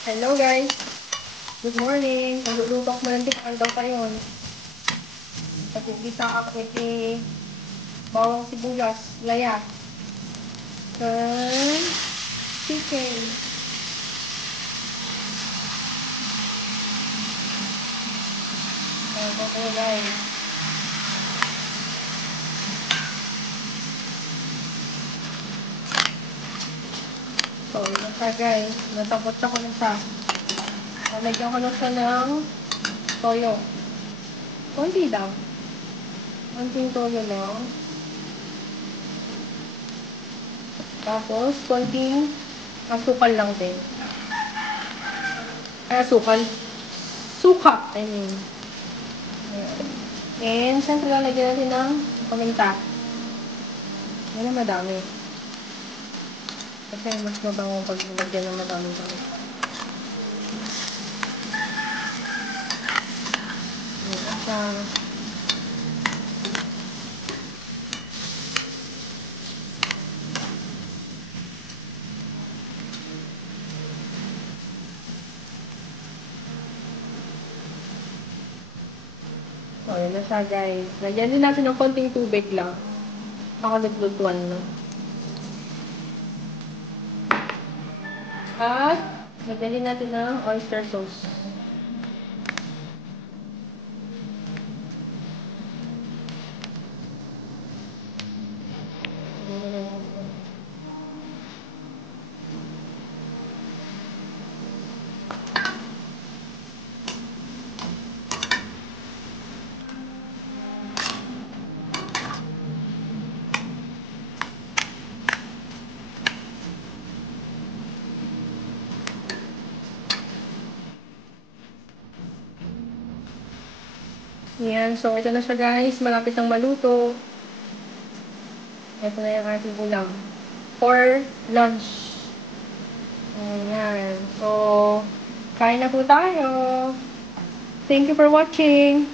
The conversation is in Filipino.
Hello guys! Good morning! Nagluluto ko ng tikman daw kayo. Pagkikita ako bawang sibuyas, laya. And chicken. Ayan ko guys. So, yun na siya guys. Natapot ko na siya. Nalagyan ko na siya ng toyo. Kunti daw. Kunting toyo lang. Tapos, konting asukal lang din. Ay, asukal. Suka, I mean. Ayan. And, siyempre lalagyan natin ng paminta. Yan na madami. Kasi mas mabango pag nilagyan ng madaming paminta. Ayan siya. So, yun na siya guys. Lagyan din natin ng konting tubig lang. Baka naglutuan na. At, lagyan din natin ng oyster sauce. Yan. So, ito na siya guys. Malapit ng maluto. Ito na yung ating ulam. For lunch. Ayan. So, kain na po tayo. Thank you for watching.